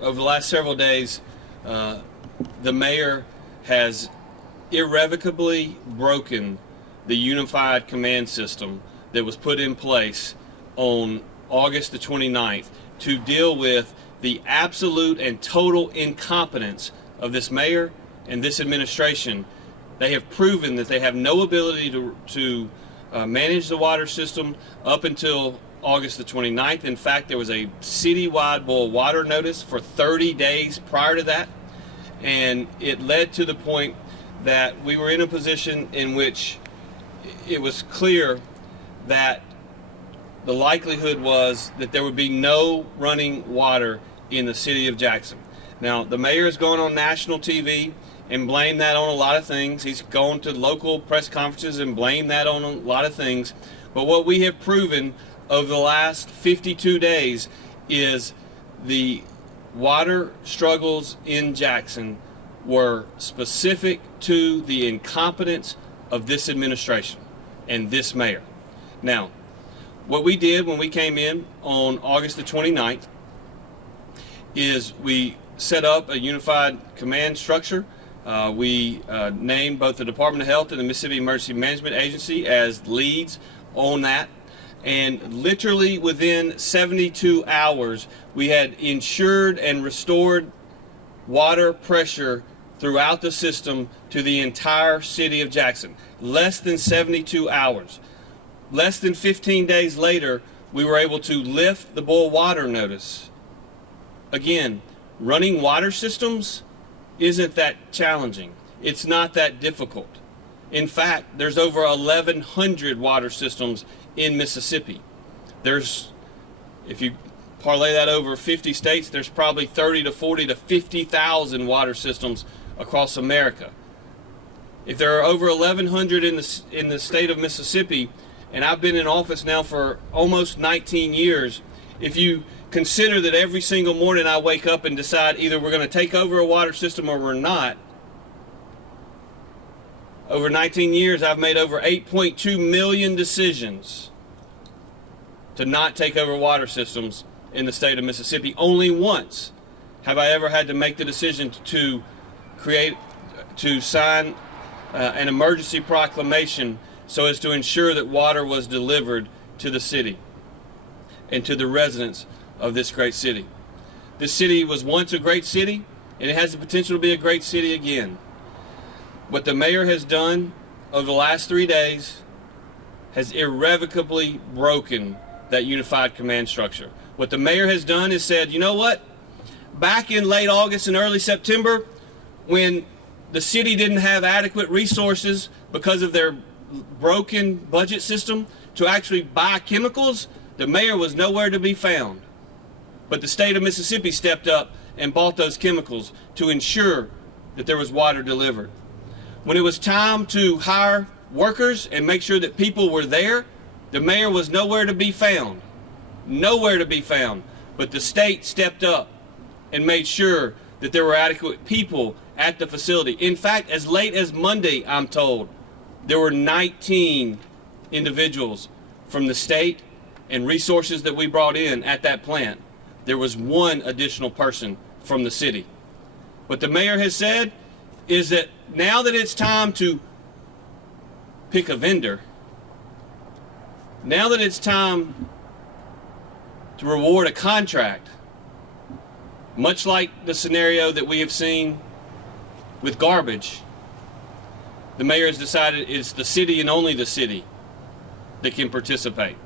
over the last several days, the mayor has irrevocably broken the unified command system that was put in place on August the 29th to deal with the absolute and total incompetence of this mayor and this administration. They have proven that they have no ability to manage the water system up until August the 29th. In fact, there was a citywide boil water notice for 30 days prior to that, and it led to the point that we were in a position in which it was clear that the likelihood was that there would be no running water in the city of Jackson. Now, the mayor has gone on national TV and blamed that on a lot of things. He's gone to local press conferences and blamed that on a lot of things. But what we have proven over the last 52 days is the water struggles in Jackson were specific to the incompetence of this administration and this mayor. Now, what we did when we came in on August the 29th is we set up a unified command structure. We named both the Department of Health and the Mississippi Emergency Management Agency as leads on that. And literally within 72 hours, we had ensured and restored water pressure throughout the system to the entire city of Jackson. Less than 72 hours. Less than 15 days later, we were able to lift the boil water notice. Again, running water systems isn't that challenging. It's not that difficult. In fact, there's over 1,100 water systems in Mississippi. There's, if you parlay that over 50 states, there's probably 30 to 40 to 50,000 water systems across America. If there are over 1,100 in the state of Mississippi, and I've been in office now for almost 19 years, if you consider that every single morning I wake up and decide either we're going to take over a water system or we're not, over 19 years I've made over 8.2 million decisions to not take over water systems in the state of Mississippi. Only once have I ever had to make the decision to sign an emergency proclamation so as to ensure that water was delivered to the city and to the residents of this great city. This city was once a great city, and it has the potential to be a great city again. What the mayor has done over the last 3 days has irrevocably broken that unified command structure. What the mayor has done is said, you know what? Back in late August and early September, when the city didn't have adequate resources because of their broken budget system to actually buy chemicals, the mayor was nowhere to be found. But the state of Mississippi stepped up and bought those chemicals to ensure that there was water delivered. When it was time to hire workers and make sure that people were there, the mayor was nowhere to be found. Nowhere to be found. But the state stepped up and made sure that there were adequate people at the facility. In fact, as late as Monday, I'm told, there were 19 individuals from the state and resources that we brought in at that plant. There was one additional person from the city. What the mayor has said is that now that it's time to pick a vendor, now that it's time to reward a contract, much like the scenario that we have seen with garbage, the mayor has decided it's the city and only the city that can participate.